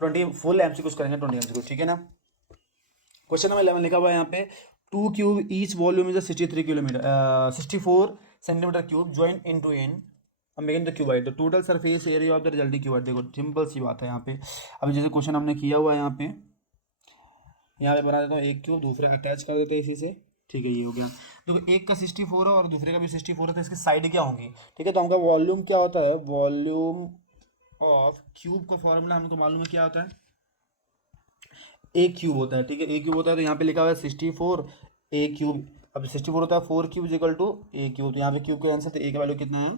20 full MCQs करेंगे, 20 MCQs, ठीक है ना। क्वेश्चन नंबर 11 लिखा हुआ है यहाँ पे, 2 cube each volume is 63 kilometre 64 centimetre cube join in to in making the cuboid, the total surface area of the resulting cuboid. देखो सिंपल सी बात है यहाँ पे। अभी जैसे क्वेश्चन हमने किया हुआ है यहाँ पे बना देता हूँ एक क्यूब, दूसरे अटैच कर देते हैं इसी से, ठीक है, ये हो गया। देखो एक का 64 है और दूसरे का भी 64 है, तो इसकी साइड क्या होंगी, ठीक है। तो हमका वॉल्यूम क्या होता है, वॉल्यूम ऑफ क्यूब का फॉर्मूला हमको मालूम है क्या होता है, ए क्यूब होता है, ठीक है, ए क्यूब होता है। तो यहाँ पे लिखा हुआ है 64 ए क्यूब। अब 64 होता है 4 cube equal to a cube, तो यहाँ पे क्यूब का आंसर, तो ए का वैल्यू कितना है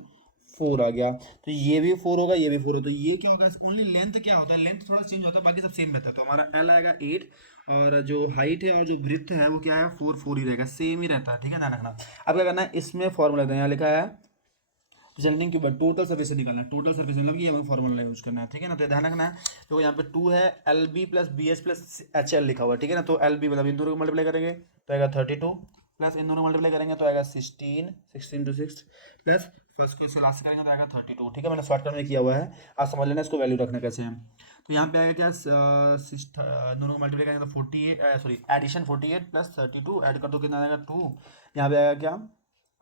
4 आ गया। तो ये भी 4 होगा, ये भी 4 होगा, तो ये क्या होगा, ओनली लेंथ क्या होता है, लेंथ थोड़ा चेंज होता है, बाकी सब सेम रहता है। तो हमारा एल आएगा 8 और जो हाइट है और जो ब्रिथ है वो क्या है 4 ही रहेगा, सेम ही रहता है, ठीक है, ध्यान रखना। अब क्या करना है, इसमें फॉर्मूला यहाँ लिखा है रिजल्टिंग क्यूब टोटल सर्फेस से निकालना है, टोटल सर्फेस मतलब ये हमें फॉर्मूला यूज करना है, ठीक है ना। तो ध्यान रखना है, तो यहाँ पे 2 है, l b plus b h plus h l लिखा हुआ है, ठीक है ना। तो एल बी मतलब इन दोनों को मल्टीप्लाई करेंगे तो आएगा 32 प्लस इन दोनों मल्टीप्लाई करेंगे तो आएगा 16 टू 6 प्लस फर्स्ट को इससे लास्ट करेंगे तो आएगा 32, ठीक है। मैंने शॉर्टकट में किया हुआ है, आप समझ लेना इसको वैल्यू रखना कैसे है। तो यहाँ पे आएगा क्या, दोनों को मल्टीप्लाई करेंगे तो 48 सॉरी एडिशन 48 प्लस 32 ऐड कर दो कितना आएगा 2, यहाँ पे आएगा क्या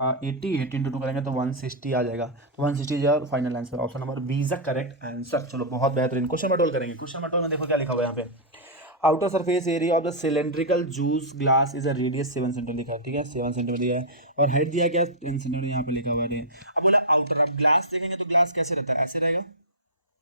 80 इंटू 2 करेंगे तो 160 आ जाएगा। तो 160 जाएगा final answer, option number B is the correct answer. चलो बहुत बेहतरीन। क्वेश्चन मटोल करेंगे, क्वेश्चन मटोल में देखो क्या लिखा हुआ है यहाँ पे, outer surface area of the cylindrical juice glass is a radius 7 centimetre लिखा है, ठीक है, 7 सेंटीमीटर दिया है और हेड दिया क्या 10 सेंटीमीटर यहाँ पे लिखा हुआ है। अब बोला आउटर, अब ग्लास देखेंगे तो ग्लास कैसे रहता है, ऐसे रहेगा,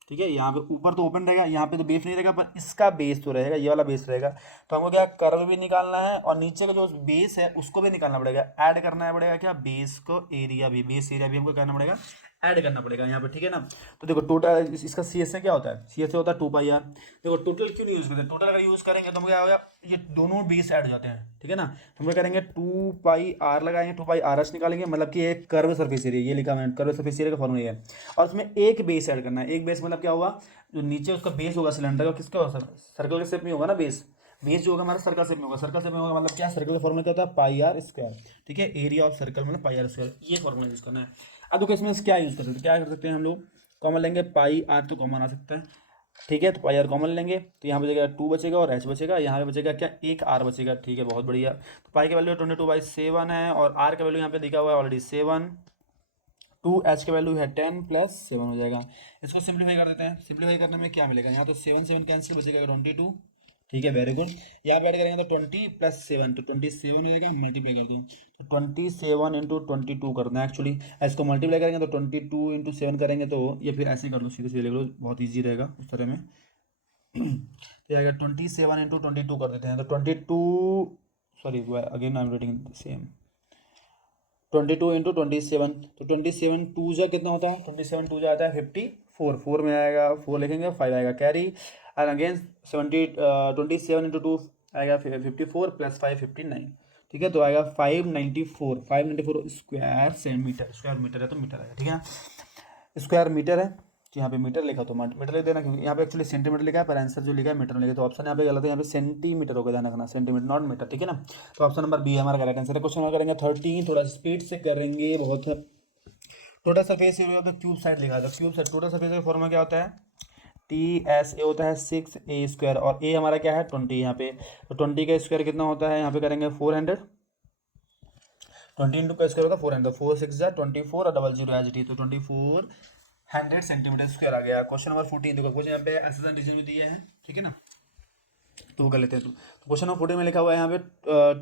ठीक है। यहाँ पे ऊपर तो ओपन रहेगा, यहाँ पे तो बेस नहीं रहेगा, पर इसका बेस तो रहेगा, ये वाला बेस रहेगा। तो हमको क्या कर्व भी निकालना है और नीचे का जो बेस है उसको भी निकालना पड़ेगा, ऐड करना पड़ेगा क्या बेस को, एरिया भी, बेस एरिया भी हमको करना पड़ेगा, ऐड करना पड़ेगा यहाँ पे, ठीक है ना। तो देखो टोटल इसका सी एस क्या होता है, सी एस होता है 2 पाई आर। देखो टोटल क्यों नहीं यूज करते, टोटल अगर यूज करेंगे तो क्या होगा, ये दोनों बेस ऐड हो जाते हैं, ठीक है ना। तो हम क्या करेंगे 2 पाई आर लगाएंगे, 2 पाई आर एच निकालेंगे, मतलब कि एक कर्व सरफेस एरिया, ये लिखा मैंने कर्व सरफेस एरिया का फॉर्मूला ये है। और उसमें एक बेस ऐड करना है, एक बेस मतलब क्या होगा, जो नीचे उसका बेस होगा सिलेंडर का, किसका होगा, सर्कल के शेप में होगा ना बेस, बेस जो होगा हमारा सर्कल शेप में होगा, सर्कल शेप में होगा मतलब क्या, सर्कल का फॉर्मूला क्या होता है पाई आर स्क्वायर, ठीक है, एरिया ऑफ सर्कल मतलब पाई आर स्क्वायर, ये फॉर्मूला यूज करना है। अब देखो इसमें क्या यूज कर सकते हैं, क्या कर सकते हैं हम लोग, कॉमन लेंगे, पाई आर तो कॉमन आ सकता है, ठीक है, तो पाई आर कॉमन लेंगे तो यहाँ बचेगा 2 बचेगा और एच बचेगा, यहाँ पे बचेगा क्या एक आर बचेगा, ठीक है, बहुत बढ़िया। तो पाई की वैल्यू 22/7 है और आर का वैल्यू यहाँ पे दिखा हुआ है ऑलरेडी 7, 2 एच की वैल्यू है 10 प्लस 7 हो जाएगा। इसको सिंप्लीफाई कर देते हैं, सिंप्लीफाई करने में क्या मिलेगा, यहाँ तो 7 कैंसिल बचेगा 22, ठीक है, वेरी गुड। यहाँ पे ऐड करेंगे तो 20 प्लस 7 तो 27 हो जाएगा, मल्टीप्लाई कर दूँ तो 27 इंटू 22 करना है एक्चुअली, इसको मल्टीप्लाई करेंगे तो 22 इंटू 7 करेंगे तो ये फिर ऐसे कर लो, सीधे सीधे लिख लो, बहुत ईजी रहेगा उस तरह में। तो आएगा 27 इंटू 22 कर देते हैं तो 22, sorry again I am writing same, 22 into 27, तो 27 टू जा कितना होता है, 27 टू जा आता है 54, 4 में आएगा 4 लिखेंगे, 5 आएगा कैरी, एंड अगेन 27 इंटू 2 आएगा 54 प्लस 5 59, ठीक है, तो आएगा 594 स्क्वायर सेंटीमीटर, स्क्वायर मीटर है तो मीटर आएगा, ठीक है ना, स्क्वायर मीटर है, तो यहाँ पे मीटर लिखा तो मीटर लिख देना, क्योंकि यहाँ पे एक्चुअली सेंटीमीटर लिखा है पर आंसर जो लिखा है मीटर में लिखा है, तो ऑप्शन यहाँ पे गलत है, यहाँ पे सेंटीमीटर होगा, ध्यान रखना सेंटीमीटर नॉट मीटर, ठीक है ना। तो ऑप्शन नंबर बी हमारा करेक्ट आंसर है। क्वेश्चन नंबर करेंगे 13, थोड़ा स्पीड से करेंगे बहुत। Total surface area of the cube side लिखा था, क्यूब साइड टोटल सरफेस का फॉर्मूला क्या होता है, टी एस ए होता है 6 a² और ए हमारा क्या है 20 यहाँ पे, तो 20 का स्क्वायर कितना होता है, यहाँ पे करेंगे 400, 20 इंटू का स्क्वायर होता है 400, 4 6 जा 24 और डबल जीरो एच डी, तो 2400 सेंटीमीटर स्क्वायर आ गया। क्वेश्चन नंबर 14 देखो, क्वेश्चन यहाँ पे एस एन रीजन में दिए हैं, ठीक है ना, तो वो कर लेते हैं। तो क्वेश्चन नंबर 14 में लिखा हुआ है यहाँ पे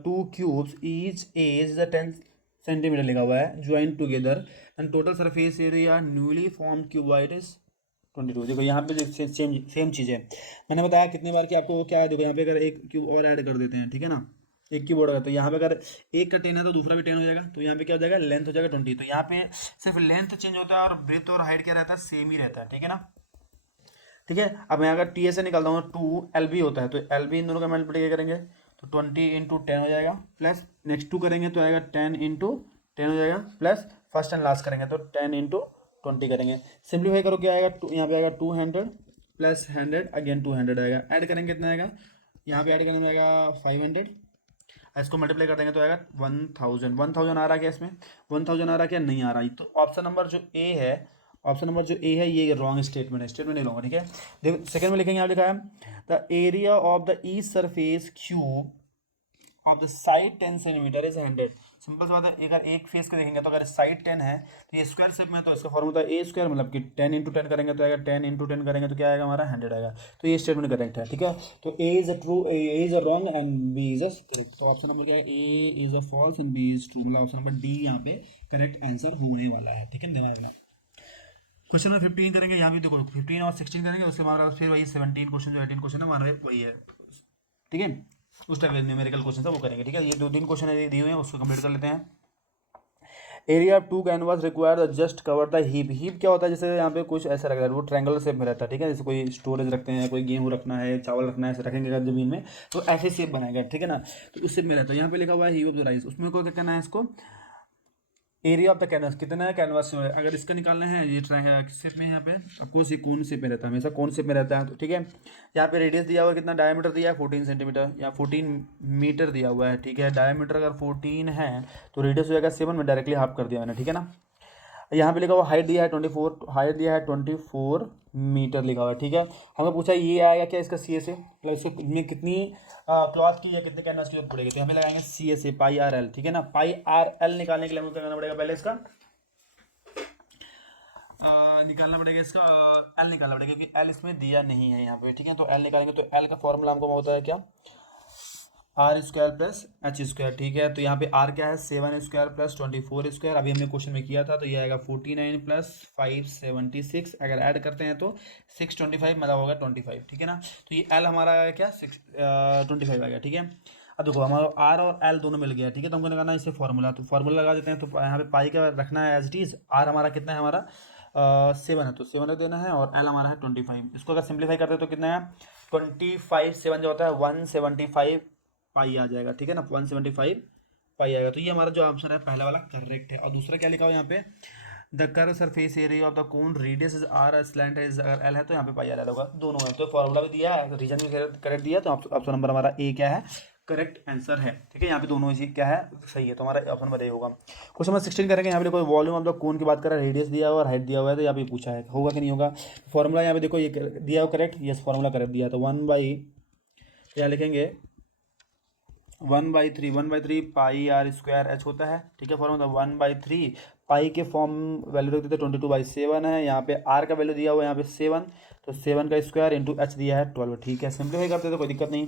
2 क्यूब्स ईच एज 10 सेंटीमीटर लिखा हुआ है join together and total surface area newly form cuboid is 22। देखो यहाँ पे सेम सेम चीज़ है, मैंने बताया कितनी बार कि आपको क्या है, देखो यहाँ पे अगर एक क्यूब और ऐड कर देते हैं, ठीक है ना, एक क्यूब और, तो यहाँ पे अगर एक का 10 है तो दूसरा भी 10 हो जाएगा, तो यहाँ पे क्या हो जाएगा लेंथ हो जाएगा 20, तो यहाँ पे सिर्फ लेंथ चेंज होता है और ब्रेथ और हाइट क्या रहता है सेम ही रहता है, ठीक है ना, ठीक है। अब मैं अगर टी एस से निकालता हूँ 2 LB होता है, तो LB इन दोनों का मल्टीप्लाई करेंगे तो 20 इंटू 10 हो जाएगा, प्लस नेक्स्ट 2 करेंगे तो आएगा 10 इंटू 10 हो जाएगा, प्लस फर्स्ट एंड लास्ट करेंगे तो 10 इंटू 20 करेंगे, सिंप्लीफाई करो क्या आएगा, यहाँ पे आएगा 200 प्लस 100 अगेन 200 आएगा, ऐड करेंगे कितना आएगा, यहाँ पे ऐड करने में आएगा 500, इसको मल्टीप्लाई कर देंगे तो आएगा 1000 आ रहा है क्या, इसमें 1000 आ रहा है क्या, नहीं आ रहा है, तो ऑप्शन नंबर जो ए है, ऑप्शन नंबर जो ए है ये रॉन्ग स्टेटमेंट है, स्टेटमेंट नहीं लूँगा, ठीक है। देखो सेकंड में लिखेंगे, यहाँ लिखा है the area of the each surface cube of the side 10 centimetre is 100। Simple सी बात है, अगर एक फेस को देखेंगे तो अगर साइड 10 है तो ये स्क्वायर शेप में, तो इसका फॉर्मूला ए स्क्वायर, मतलब कि 10 इंटू 10 करेंगे तो आएगा 10 इंटू 10 करेंगे तो क्या आएगा हमारा 100 आएगा। तो ये स्टेटमेंट करेक्ट है, ठीक है। तो A is a true, A is a wrong and B is a correct. तो ऑप्शन नंबर क्या है, A is a false and B is true, मतलब ऑप्शन नंबर डी यहाँ पे करेक्ट आंसर होने वाला है, ठीक है। दिमाग रखना। क्वेश्चन नंबर 15 करेंगे, यहाँ भी देखो 15 और 16 करेंगे, उसके बाद फिर वही 17 क्वेश्चन जो 18 क्वेश्चन है हमारा वही है, ठीक है। उस टाइप के न्यूमेरिकल क्वेश्चन था वो करेंगे, ठीक है। ये 2-3 क्वेश्चन दिए हुए हैं, उसको कंप्लीट कर लेते हैं। Area 2 canvas require just cover the heap. Heap क्या होता है, जैसे यहाँ पे कुछ ऐसा लग रहा है, वो ट्रायंगल शेप में रहता है, ठीक है। जैसे कोई स्टोरेज रखते हैं, कोई गेहूँ रखना है, चावल रखना है, ऐसे रखेंगे अगर जमीन में तो ऐसे शेप बनाएगा, ठीक है ना। तो उस शेप में रहता है। यहाँ पे लिखा हुआ है हीप ऑफ द राइस, उसमें को क्या करना है, इसको एरिया ऑफ द कैनवास कितना है, कैनवास में अगर इसका निकालना है, ये किस शेप में है, यहाँ पे आपको कौन शेप में रहता है, हमेशा कौन शेप में रहता है, तो ठीक है। यहाँ पे रेडियस दिया हुआ है कितना, डायमीटर दिया है 14 सेंटीमीटर या 14 मीटर दिया हुआ है, ठीक है। डायमीटर अगर 14 है तो रेडियस हो जाएगा 7 में, डायरेक्टली हाफ कर दिया मैंने, ठीक है ना। यहाँ पे लिखा हुआ हाइट दिया है 24, हाइट दिया है 24 मीटर लिखा हुआ है, ठीक है। हमें पूछा ये आएगा क्या इसका सी एस ए, मतलब इसको में कितनी क्लॉथ की या कितने कैनवास की जरूरत पड़ेगी, तो हमें लगाएंगे C S A pi r l, ठीक है ना। पाई आर एल निकालने के लिए हमें क्या करना पड़ेगा, पहले इसका निकालना पड़ेगा, इसका एल निकालना पड़ेगा, क्योंकि एल इसमें दिया नहीं है यहाँ पे, ठीक है। तो एल निकालेंगे तो एल का फॉर्मूला हमको होता है क्या, r square plus h square, ठीक है। तो यहाँ पे आर क्या है, 7 स्क्वायर प्लस 24 स्क्वायर, अभी हमने क्वेश्चन में किया था, तो ये आएगा 49 प्लस 576, अगर ऐड करते हैं तो 625, मतलब होगा 25, ठीक है ना। तो ये एल हमारा आएगा क्या 25 आ गया, ठीक है। अब देखो हमारा आर और एल दोनों मिल गया, ठीक है। तो हमको निकालना है इससे फॉर्मूला, तो फॉर्मूला लगा देते हैं। तो यहाँ पे पाई का रखना है एज इट इज, आर हमारा कितना है, हमारा 7 है, तो 7 रख देना है, और एल हमारा है 25। इसको अगर सिंप्लीफाई करते हैं तो कितना है 25, 7 जो होता है 175 पाई आ जाएगा, ठीक है ना, 175 पाई आएगा। तो ये हमारा जो आंसर है पहला वाला करेक्ट है। और दूसरा क्या लिखा हुआ यहाँ पे, the curve surface area of the cone radius is r, slant is अगर एल है तो यहाँ पे पाई आर एल होगा, दोनों है। तो फॉर्मूला भी दिया है, रीजन भी करेक्ट दिया, तो ऑप्शन नंबर हमारा ए क्या है, करेक्ट आंसर है, ठीक है। यहाँ पे दोनों इसी क्या है सही है, तो हमारा ऑप्शन नंबर ए होगा। क्वेश्चन नंबर 16 करेंगे, यहाँ पे देखो वॉल्यूम ऑफ द कोन की बात कर रहा है, रेडियस दिया हुआ और हाइट दिया हुआ है, तो यहाँ पे पूछा है होगा कि नहीं होगा। फॉर्मूला यहाँ पे देखो ये दिया हुआ करेक्ट, यस फॉर्मूला करेक्ट दिया, तो 1/, क्या लिखेंगे 1/3 पाई आर स्क्वायर एच होता है, ठीक है। फॉर्मूला 1/3 पाई के फॉर्म वैल्यू रख देते 22/7 है, यहाँ पे आर का वैल्यू दिया हुआ है यहाँ पे 7, तो 7 का स्क्वायर इंटू एच दिया है 12, ठीक है। सिंप्लीफाई करते तो कोई दिक्कत नहीं।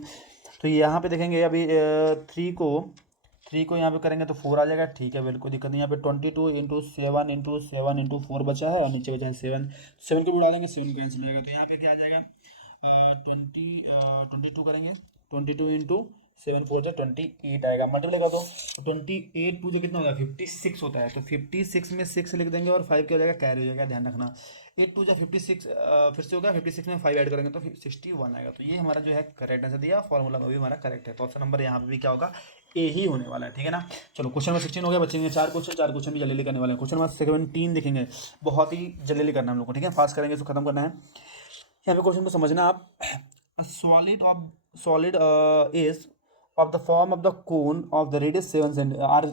तो यहाँ पे देखेंगे अभी 3 को यहाँ पे करेंगे तो 4 आ जाएगा, ठीक है, बिल्कुल दिक्कत नहीं। यहाँ पे 22 इंटू 7 इंटू 7 इंटू 4 बचा है, और नीचे बचा है 7 को उड़ा देंगे, 7 कैंसिल हो जाएगा, तो यहाँ पे क्या आ जाएगा 22 करेंगे, 22 इंटू 7 4 से 28 आएगा, मल्टीप्लाई कर दो, 28 टू जो कितना होता है 56 होता है, तो 56 में 6 लिख देंगे और 5 क्या हो जाएगा कैरी हो जाएगा, ध्यान रखना। 8 टू जो 56 फिर से होगा, 56 में 5 ऐड करेंगे तो 61 आएगा। तो ये हमारा जो है करेक्ट आंसर दिया, फॉर्मूला भी हमारा करेक्ट है, तो ऑप्शन नंबर यहाँ पे भी क्या होगा ए ही होने वाला है, ठीक है ना। चलो क्वेश्चन नंबर 16 हो गया, बचेंगे 4 क्वेश्चन भी जल्दी करने वाले हैं। क्वेश्चन नंबर 17 देखेंगे, बहुत ही जल्दी करना है हम लोग को, ठीक है, फास्ट करेंगे इसको खत्म करना है। यहाँ पे क्वेश्चन को समझना आप, solid is of the form of the cone of the radius 7 cm are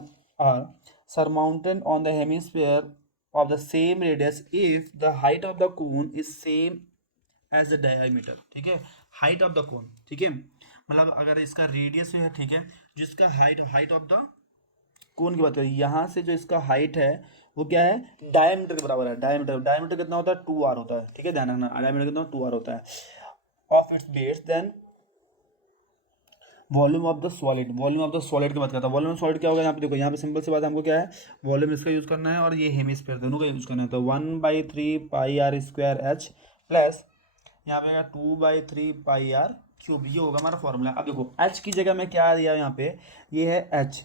surmounted on the hemisphere of the same radius if the height of the cone is same as the diameter, ठीक है। Height of the कोन, ठीक है, मतलब अगर इसका radius है, ठीक है, जिसका हाइट ऑफ द कोन की बात करें, यहाँ से जो इसका हाइट है वो क्या है डायमीटर के बराबर है। डायमीटर कितना होता है 2r होता है, ठीक है, ध्यान रखना, डायमीटर कितना 2r होता है of its base. Then volume of the solid की बात करता है। वॉल्यूम ऑफ सॉलिड क्या होगा, यहाँ पे देखो, यहाँ पे सिंपल सी बात है, हमको क्या है वॉल्यूम इसका यूज़ करना है और ये हेमिस्फीयर दोनों का यूज़ करना है। तो 1/3 pi r square H plus यहाँ पे 2/3 पाई आर क्यूब, ये होगा हमारा फॉर्मूला। अब देखो एच की जगह में क्या दिया है यहाँ पे, ये है एच,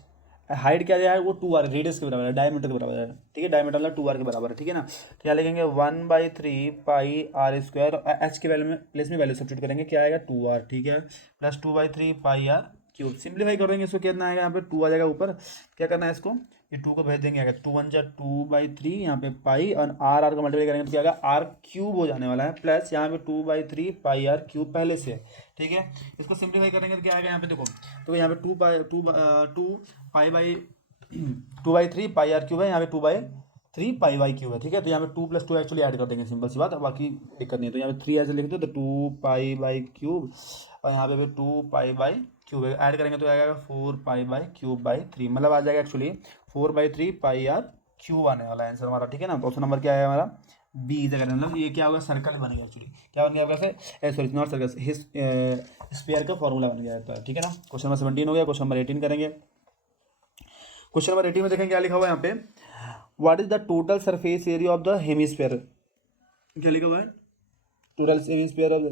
हाइट क्या दिया है वो 2r रेडियस के बराबर है, डायमीटर के बराबर है, ठीक है, डायमीटर मतलब 2r के बराबर है, ठीक है ना। तो क्या लिखेंगे 1/3 पाई आर स्क्वायर, एच के वैल्यू में प्लेस में वैल्यू सब्स्टिट्यूट करेंगे, क्या आएगा 2r, ठीक है, plus 2/3 pi r cube. Simplify करेंगे इसको कितना आएगा, यहाँ पे 2 आ जाएगा ऊपर, क्या करना है इसको, ये 2 को भेज देंगे, आएगा 2 1 जा 2/3, यहाँ पे पाई और आर का मल्टीप्लाई करेंगे तो क्या आएगा आर क्यूब हो जाने वाला है, प्लस यहाँ पे 2/3 पाई आर क्यूब पहले से, ठीक है। इसको सिंप्लीफाई करेंगे तो क्या आएगा यहाँ पे देखो, तो यहाँ पे 2/3 पाई आर क्यूब है, यहाँ पे 2/3 3 पाई/क्यूब है, ठीक है। तो यहाँ पे 2 + 2 एक्चुअली ऐड कर देंगे, सिंपल सी बात, बाकी दिक्कत नहीं है। तो यहाँ पे 3 ऐसे लिख दो तो 2 पाई/क्यूब, और यहाँ पे भी 2 पाई/क्यूब ऐड करेंगे तो आएगा 4 पाई/क्यूब/3, मतलब आ जाएगा एक्चुअली 4/3 पाई/क्यूब आने वाला है आंसर हमारा, ठीक है ना। तो ऑप्शन नंबर क्या है हमारा, बी इज करेक्ट। मतलब ये क्या होगा, सर्कल बन गया एक्चुअली, क्या बन गया आपका, सॉरी नॉट सर्कल, स्फीयर का फॉर्मूला बन गया है, ठीक है ना। क्वेश्चन नंबर 17 हो गया। क्वेश्चन नंबर 18 करेंगे। क्वेश्चन नंबर 18 में देखें क्या लिखा हुआ है यहाँ पे, what is the total surface area of the hemisphere, क्या लिखा हुआ है, total hemisphere of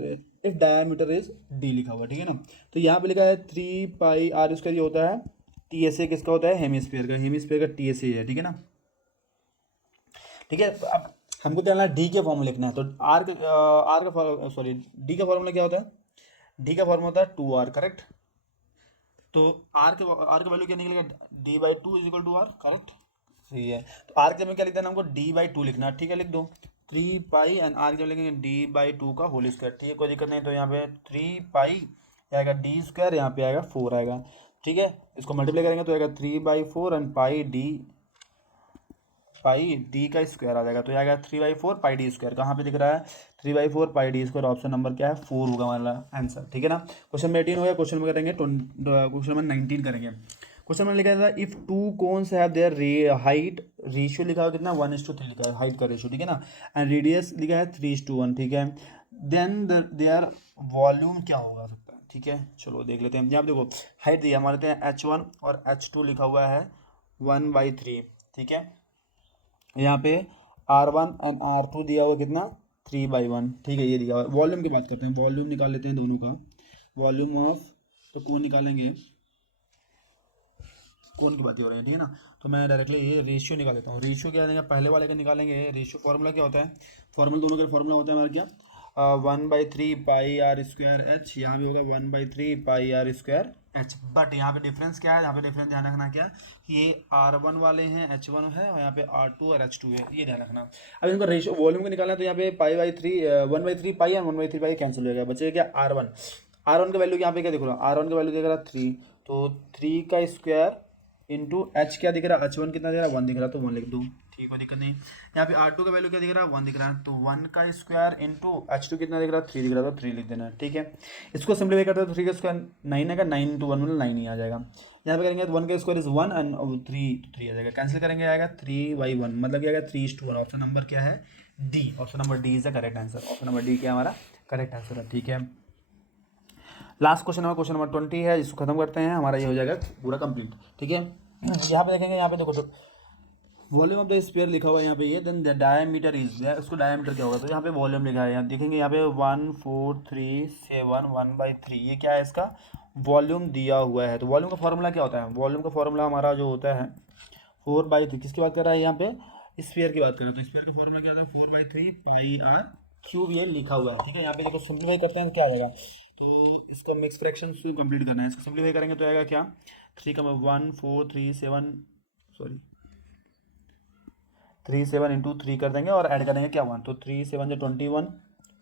if diameter is D लिखा हुआ है, ठीक है ना। तो यहाँ पे लिखा है 3 पाई/r² ये होता है टी एस ए, किसका होता है, हेमिस्फीयर का, हेमिस्फीयर का टी एस ए है, ठीक है ना। ठीक है, अब हमको क्या डी के फॉर्मूला लिखना है, तो आर का सॉरी डी का फॉर्मूला क्या होता है, डी का फॉर्मूला होता है 2r, करेक्ट। तो आर का वैल्यू क्या निकलेगा, d/2 = r, करेक्ट, सही है। तो आर के में क्या लिखते हैं, हमको d/2 लिखना है, ठीक है, लिख दो 3 पाई, एंड आर के में लिखेंगे d/2 का होल स्क्वायर, ठीक है, कोई दिक्कत नहीं। तो यहाँ पे 3 पाई आएगा d², यहाँ पे आएगा 4 आएगा, ठीक है। इसको मल्टीप्लाई करेंगे तो आएगा 3/4 एंड पाई डी का स्क्वायर आ जाएगा, तो आएगा 3/4 पाई d², कहाँ पे दिख रहा है, 3/4 पाई d², ऑप्शन नंबर क्या है, 4 होगा हमारा आंसर, ठीक है ना। क्वेश्चन नंबर 18 हो गया। क्वेश्चन नंबर करेंगे क्वेश्चन नंबर 19 करेंगे। क्वेश्चन में लिखा था if 2 cones have their height ratio लिखा है कितना, 1:3 लिखा है हाइट का रेशियो, ठीक है ना, एंड रेडियस लिखा है 3:1, ठीक है। देन देयर वॉल्यूम क्या होगा सकता है, ठीक है, चलो देख लेते हैं। यहाँ पे देखो हाइट दिया हमारे h1 और h2 लिखा हुआ है 1/3, ठीक है। यहाँ पे R1 एंड R2 दिया हुआ कितना, 3/1, ठीक है, ये दिया हुआ। वॉल्यूम की बात करते हैं, वॉल्यूम निकाल लेते हैं दोनों का, वॉल्यूम ऑफ, तो कौन निकालेंगे, कौन की बातें हो रही है, ठीक है ना। तो मैं डायरेक्टली ये रेशियो निकाल लेता हूँ। रेशियो क्या देंगे, पहले वाले का निकालेंगे रेशियो, फॉर्मूला क्या होता है, फॉर्मूला दोनों का फॉर्मूला होता है हमारा क्या, 1/3 पाई r²h, यहाँ भी होगा 1/3 पाई r²h, बट यहाँ पे डिफरेंस क्या है, यहाँ पे डिफरेंस ध्यान रखना क्या, ये R1 वाले हैं, H1 है, और यहाँ पे R2 और H2 है, ये ध्यान रखना। अब इनका रेशियो वॉल्यूम का निकालना है, तो यहाँ पे पाई/3 1/3 पाई और 1/3 पाई कैंसिल हो गया, बचेगा क्या, R1 का वैल्यू यहाँ पे क्या दिख रहा है, R1 का वैल्यू दिख रहा है 3, तो 3 का स्क्वायर इंटू एच क्या दिख रहा है, H1 कितना दिख रहा है, 1 दिख रहा है, तो 1 लिख दो, ठीक है, दिक्कत नहीं। यहाँ पे R2 का वैल्यू क्या दिख रहा है, 1 दिख रहा है, तो 1 का स्क्वायर इंटू H2 कितना दिख रहा है, 3 दिख रहा था, 3 लिख देना है, ठीक है। इसको सिंप्लीफाई करते हैं तो 3 का स्क्वायर 9 आएगा, 9 × 1 मतलब 9 ही आ जाएगा। यहाँ पे करेंगे तो 1 का स्क्वायर इज 1 एंड 3 आ जाएगा, कैंसिल करेंगे आएगा 3/1, मतलब क्या आएगा 3:1। ऑप्शन नंबर क्या है, D, option number D is the correct answer, option number D क्या हमारा करेक्ट आंसर है, ठीक है। लास्ट क्वेश्चन नंबर 20 है, इसको खत्म करते हैं, हमारा ये हो जाएगा पूरा कंप्लीट, ठीक है। यहाँ पे देखेंगे, यहाँ पे देखो तो वॉल्यूम ऑफ द स्फीयर लिखा हुआ है यहाँ पे ये, देन द डायमीटर इज, उसको डायमीटर क्या होगा, तो यहाँ पे वॉल्यूम लिखा है, यहाँ देखेंगे यहाँ पे 1,4,3,7 1/3, ये क्या है, इसका वॉल्यूम दिया हुआ है। तो वॉल्यूम का फॉर्मूला क्या होता है, वॉल्यूम का फॉर्मूला हमारा जो होता है 4/3, किसकी बात कर रहा है यहाँ पे, स्फीयर की बात कर रहे हैं, तो स्फीयर का फॉर्मूला क्या होता है 4/3 पाई r³ ये लिखा हुआ है, ठीक है। यहाँ पे देखो सिंप्लीफाई करते हैं तो क्या आ जाएगा, तो इसको मिक्स फ्रैक्शन कंप्लीट करना है, इसको सिंप्लीफाई करेंगे तो आएगा क्या, 3,1,4,3,7 सॉरी 3/7 × 3 कर देंगे और ऐड करेंगे क्या 1, तो 3/7 = 21,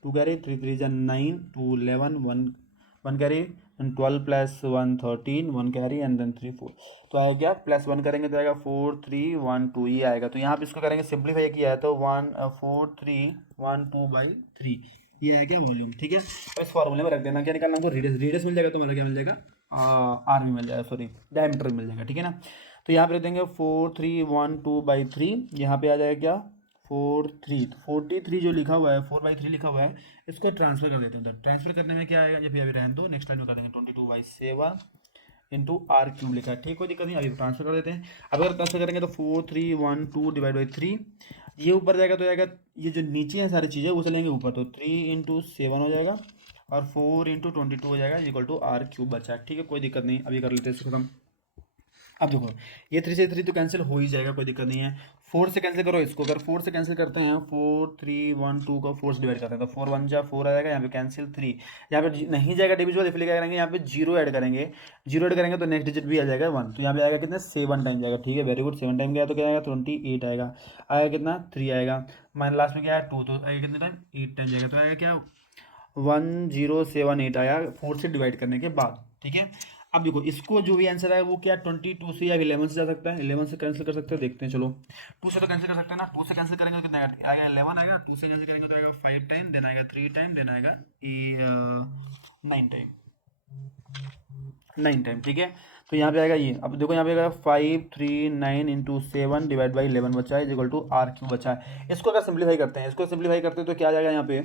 2 carry, 3×3 = 9, 2 11, 1 carry, and 12 + 1 13, 1 carry, and then 3 4, तो आएगा क्या +1 करेंगे तो आएगा 4 3 1 2 ये आएगा। तो यहाँ पे इसको करेंगे सिंप्लीफाई किया है तो 4 3 1 2/3 ये आया क्या वॉल्यूम, ठीक है। तो इस फॉर्मूले में रख देना, क्या निकालना हमको, रेडियस मिल जाएगा, तो मतलब क्या मिल जाएगा, आर भी मिल जाएगा, सॉरी डायमीटर मिल जाएगा, ठीक है ना। तो यहाँ पे रख देंगे 4,312/3, यहाँ पे आ जाएगा क्या 43, तो 43 जो लिखा हुआ है 4/3 लिखा हुआ है, इसको ट्रांसफर कर देते हैं। तो ट्रांसफर करने में क्या आएगा, जब अभी रहने दो, नेक्स्ट टाइम कर देंगे 22/7 × r³ लिखा है, ठीक, कोई दिक्कत नहीं, अभी ट्रांसफर कर देते हैं। अब अगर ट्रांसफर करेंगे तो 4,312/3 ये ऊपर जाएगा, तो जाएगा ये जो नीचे है सारी चीज़ें वो चलेंगे ऊपर, तो 3 × 7 हो जाएगा और 4 × 22 हो जाएगा = r³ बचा है, ठीक है, कोई दिक्कत नहीं, अभी कर लेते हैं इसको खत्म। अब देखो ये 3 से 3 तो कैंसिल हो ही जाएगा, कोई दिक्कत नहीं है। 4 से कैंसिल करो इसको, अगर 4 से कैंसिल करते हैं 4 3 1 2 का 4 से डिवाइड करते हैं तो 4 1 जा 4 आ जाएगा, यहाँ पे कैंसिल 3, यहाँ पे नहीं जाएगा डिविजिबल, इसलिए क्या करेंगे यहाँ पे 0 ऐड करेंगे, 0 ऐड करेंगे तो नेक्स्ट डिजिट भी आ जाएगा 1, तो यहाँ पे आएगा कितना 7 टाइम जाएगा, ठीक है, वेरी गुड, 7 टाइम गया तो क्या आएगा 28 आएगा, आएगा कितना 3 आएगा, माइन लास्ट में क्या है 2, तो आएगा कितने टाइम 8 टाइम जाएगा, तो आएगा क्या 1078 आया 4 से डिवाइड करने के बाद, ठीक है। अब देखो इसको जो भी आंसर है वो क्या 22 से या 11 से जा सकता है, 11 से कैंसिल कर सकते हैं, देखते हैं चलो। 2 से तो कैंसिल कर सकते हैं ना, 2 से कैंसिल करेंगे तो कितना आएगा 11 आएगा, 2 से कैंसिल करेंगे तो आएगा 5 टाइम, देन आएगा 3 टाइम, देन आएगा 9 टाइम, 9 टाइम, ठीक है। तो यहाँ पे आएगा ये, अब देखो यहाँ पे आएगा 539 इंटू 7 डिवाइड बाई 11 बचा है, इक्वल टू आर क्यू बचा है। इसको अगर सिंप्लीफाई करते हैं, इसको सिंप्लीफाई करते हैं तो क्या आ जाएगा यहाँ पे,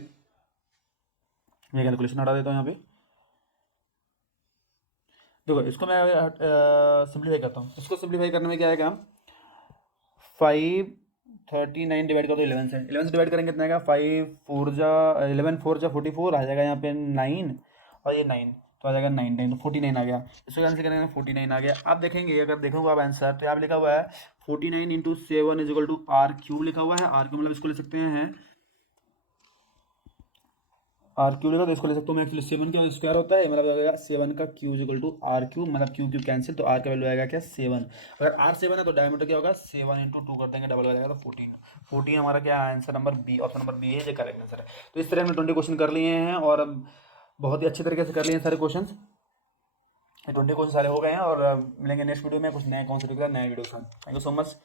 मैं कैलकुलेशन हटा देता हूँ यहाँ पे। देखो इसको मैं सिंप्लीफाई करता हूँ, इसको सिंप्लीफाई करने में क्या आएगा, 539 डिवाइड कर दो 11 से, 11 से डिवाइड करेंगे कितना आएगा, 11 4 जा 44 आ जाएगा यहाँ पे 9, और ये 9 तो आ जाएगा 9 9 तो 49 आ गया। इसको कैंसिल करेंगे 49 आ गया। आप देखेंगे, अगर देखोगे आप आंसर तो यहाँ पे लिखा हुआ है 49 into 7 is equal to r cube लिखा हुआ है। आर क्यूब मतलब इसको ले सकते हैं, आर क्यू लेगा तो इसको ले सकता हूँ मैं, एक्चुअली 7 का स्क्वायर होता है, मतलब आएगा 7 का q equal to r q, मतलब क्यू क्यू कैंसिल, तो आर का वैल्यू आएगा क्या 7। अगर आर 7 है तो डायमीटर क्या होगा 7 इंटू 2 कर देंगे, डबल हो जाएगा तो 14 हमारा क्या answer number B, option number B है जो करेक्ट आंसर है। तो इस तरह हमने 20 क्वेश्चन कर लिए हैं और अब बहुत ही अच्छे तरीके से कर लिए हैं सारे क्वेश्चन, 20 क्वेश्चन सारे हो गए हैं। और मिलेंगे नेक्स्ट वीडियो में कुछ नए कॉन्सेप्ट के साथ नए वीडियो के साथ। Thank you so much.